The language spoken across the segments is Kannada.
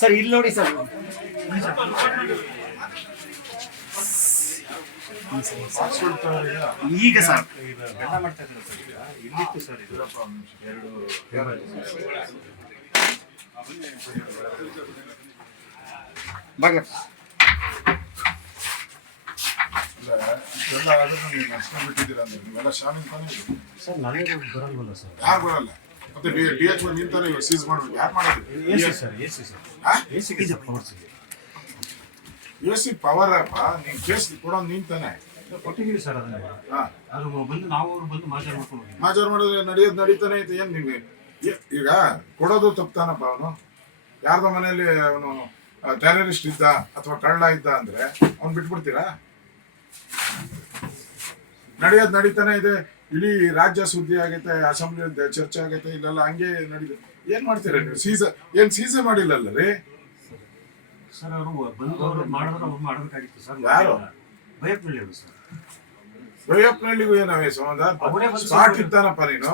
ಸರ್ ಇಲ್ಲಿ ನೋಡಿ ಸರ್, ಈಗ ಸರ್ ಬೆಲ್ಲ ಮಾಡ್ತಾ ಇದ್ದಾರೆ ಸರ್. ಇಲ್ಲಿತ್ತು ಸರ್ ಇದು ಎರಡು ಬಾಗ್ಲ ಇಷ್ಟೆಲ್ಲ ಆದ್ರೂ ನೀವು ನಡ್ಸ್ಕೊಂಡು ಬಿಟ್ಟಿದ್ದೀರಾ ಅಂದ್ರೆ ನೀವೆಲ್ಲ ಶಾಮಿಲ್ ತಾನೇ ಇದು? ಸರ್ ನನಗೆ ಬರಲ್ವಲ್ಲ ಸರ್. ಯಾರು ಬರಲ್ಲ? ಮತ್ತೆ DH ನಿಂತಾನೆ ಸೀಸ್ ಮಾಡ್ಬೇಕು. ಯಾರು ಮಾಡೋದು? AC ಪವರ್ ಅಪ್ಪ. ನೀನ್ ಕೇಸ್ ಕೊಡೋದು ನೀನ್ ತಾನೆ. ಕೊಟ್ಟಿದ್ದೀವಿ ಸರ್ ಅದನ್ನ. ಅದು ಬಂದು ನಾವು ಅವ್ರು ಬಂದು ಮಾಜಾರ್ ಮಾಡ್ಕೊಂಡು ಹೋಗಿ ಮಾಜಾರ್ ಮಾಡಿದ್ರೆ ನಡೆಯೋದು ನಡೀತಾನೆ ಐತೆ. ಏನ್ ನಿಮ್ಗೆ ಈಗ ಕೊಡೋದು ತಪ್ತಾನಪ್ಪ. ಅವನು ಯಾರ್ದೋ ಮನೆಯಲ್ಲಿ ಅವನು ಟೆರರಿಸ್ಟ್ ಇದ್ದ ಅಥವಾ ಕಳ್ಳ ಇದ್ದ ಅಂದ್ರೆ ಅವ್ನು ಬಿಟ್ಬಿಡ್ತೀರಾ? ನಡೆಯೋದು ನಡೀತಾನೆ ಇದೆ. ಇಡೀ ರಾಜ್ಯ ಸುದ್ದಿ ಆಗೈತೆ, ಅಸೆಂಬ್ಲಿ ಚರ್ಚೆ ಆಗೈತೆ, ಇಲ್ಲೆಲ್ಲ ಹಂಗೆ ನಡೀತದೆ. ಏನ್ ಮಾಡ್ತೀರಾ ನೀವು? ಸೀಸೆ ಮಾಡಿಲ್ಲಲ್ಲ ರೀ ಸರ್. ಅವರು ಬಂದು ಅವ್ರು ಮಾಡಿದ್ರೆ ಅವ್ರು ಮಾಡಬೇಕಾಗಿತ್ತು ಸರ್. ಯಾರು? ಭಯಪಡಲಿ ಸರ್. ಭಯಪ್ಪನಳ್ಳಿಗೂ ಏನವೇ ಸಂಬಂಧ? ಸ್ಪಾಟ್ ಇರ್ತಾನಪ್ಪ ನೀನು.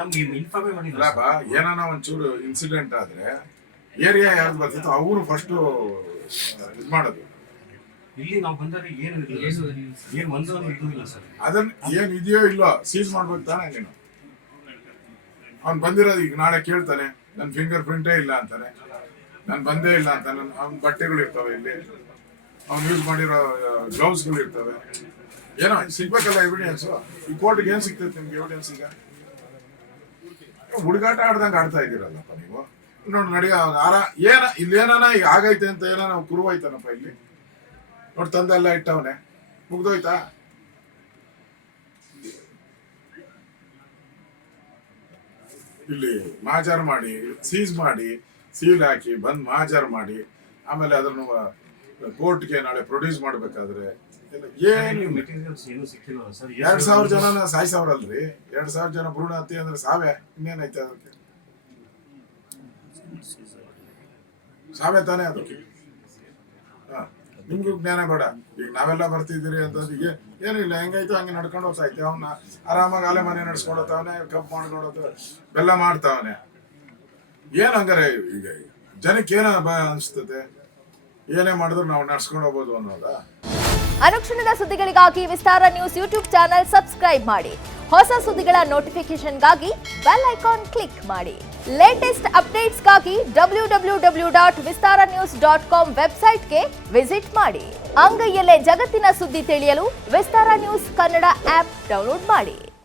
ನಮ್ಗೆ ಇನ್ಫಾರ್ಮೇ ಮಾಡಿಲ್ಲ. ಇಲ್ಲಪ್ಪ, ಏನಾನ ಒಂಚೂರು ಇನ್ಸಿಡೆಂಟ್ ಆದ್ರೆ ಏರಿಯಾ ಯಾವ್ದು ಬರ್ತಿತ್ತು ಅವರು ಫಸ್ಟ್ ಇದು ಮಾಡೋದು. ಇಲ್ಲಿ ನಾವು ಬಂದರೆ ಏನು ಒಂದು ಇದು ಇಲ್ಲ ಸರ್. ಅದನ್ನ ಏನ್ ಇದೆಯೋ ಇಲ್ಲೋ ಸೀಸ್ ಮಾಡ್ಬೇಕು ತಾನೆ ನೀನು. ಅವ್ನು ಬಂದಿರೋದು ಈಗ ನಾಳೆ ಕೇಳ್ತಾನೆ, ನನ್ನ ಫಿಂಗರ್ ಪ್ರಿಂಟೇ ಇಲ್ಲ ಅಂತಾನೆ, ನಾನು ಬಂದೇ ಇಲ್ಲ ಅಂತಾನೆ. ಅವ್ನ ಬಟ್ಟೆಗಳು ಇರ್ತವೆ ಇಲ್ಲಿ, ಅವ್ನು ಯೂಸ್ ಮಾಡಿರೋ ಗ್ಲೌಸ್ಗಳು ಇರ್ತವೆ. ಏನೋ ಸಿಗ್ಬೇಕಲ್ಲ ಎವಿಡೆನ್ಸು. ಈ ಕೋರ್ಟ್ಗೆ ಏನ್ ಸಿಗ್ತೈತೆ ನಿಮ್ಗೆ ಎವಿಡೆನ್ಸ್? ಈಗ ಹುಡುಗಾಟ ಆಡ್ದಂಗೆ ಆಡ್ತಾ ಇದ್ದೀರಲ್ಲಪ್ಪ ನೀವು. ನೋಡಿ ನಡಿಯ ಇಲ್ಲೇನಾನ ಈಗ ಆಗೈತೆ ಅಂತ ಏನಾನ ಕುರುವಾಯ್ತಾನಪ್ಪ ಇಲ್ಲಿ. ನೋಡಿ ತಂದೆಲ್ಲ ಇಟ್ಟವನೆ, ಮುಗ್ದೋಯ್ತಾ? ಇಲ್ಲಿ ಮಾಜಾರ್ ಮಾಡಿ, ಸೀಸ್ ಮಾಡಿ, ಸೀಲ್ ಹಾಕಿ ಬಂದ್ ಮಾಜಾರ್ ಮಾಡಿ, ಆಮೇಲೆ ಅದನ್ನು ಕೋರ್ಟ್ಗೆ ನಾಳೆ ಪ್ರೊಡ್ಯೂಸ್ ಮಾಡ್ಬೇಕಾದ್ರೆ ಏನು ಮೆಟೀರಿಯಲ್ಸ್ ಏನು ಸಿಕ್ಕಿಲ್ಲ ಸರ್. 2000 ಜನ ಸಾಯಿಸವ್ರಲ್ರಿ. 2000 ಜನ ಭ್ರೂಣ ಹತ್ಯೆ ಅಂದ್ರೆ ಸಾವೇ. ಇನ್ನೇನೈತೆ ಅದಕ್ಕೆ? ಸಾವೇ ತಾನೇ ಅದಕ್ಕೆ. ನಿಮ್ಗೂ ಜ್ಞಾನ ಬೇಡ. ಈಗ ನಾವೆಲ್ಲ ಬರ್ತಿದ್ದೀರಿ ಅಂತಂದು ಏನಿಲ್ಲ, ಹೆಂಗೈತು ಹಂಗೆ ನಡ್ಕೊಂಡು ಹೋಗ್ತಾಯ್ತೆ. ಅವನ್ನ ಆರಾಮಾಗಿ ಆಲೆ ಮನೆ ನಡ್ಸ್ಕೊಡತಾವನೆ, ಕಪ್ ಮಾಡ್ಕೊಡೋದು, ಬೆಲ್ಲ ಮಾಡ್ತಾವನೆ. ಏನ್ ಹಂಗಾರೆ ಈಗ ಜನಕ್ಕೆ ಏನ ಅನಿಸ್ತದೆ? ಏನೇ ಮಾಡಿದ್ರು ನಾವು ನಡ್ಸ್ಕೊಂಡು ಹೋಗ್ಬೋದು ಅನ್ನೋದಾ? ಅನುಕ್ಷಣದ ಸುದ್ದಿಗಳಿಗಾಗಿ ವಿಸ್ತಾರ ನ್ಯೂಸ್ ಯೂಟ್ಯೂಬ್ ಚಾನೆಲ್ ಸಬ್ಸ್ಕ್ರೈಬ್ ಮಾಡಿ. ಹೊಸ ಸುದ್ದಿಗಳ ನೋಟಿಫಿಕೇಶನ್ಗಾಗಿ ಬೆಲ್ ಐಕಾನ್ ಕ್ಲಿಕ್ ಮಾಡಿ. ಲೇಟೆಸ್ಟ್ ಅಪ್ಡೇಟ್ಸ್ಗಾಗಿ www.vistaranews.com ವೆಬ್ಸೈಟ್ಗೆ ವಿಸಿಟ್ ಮಾಡಿ. ಅಂಗೈಯಲ್ಲೇ ಜಗತ್ತಿನ ಸುದ್ದಿ ತಿಳಿಯಲು ವಿಸ್ತಾರ ನ್ಯೂಸ್ ಕನ್ನಡ ಆಪ್ ಡೌನ್ಲೋಡ್ ಮಾಡಿ.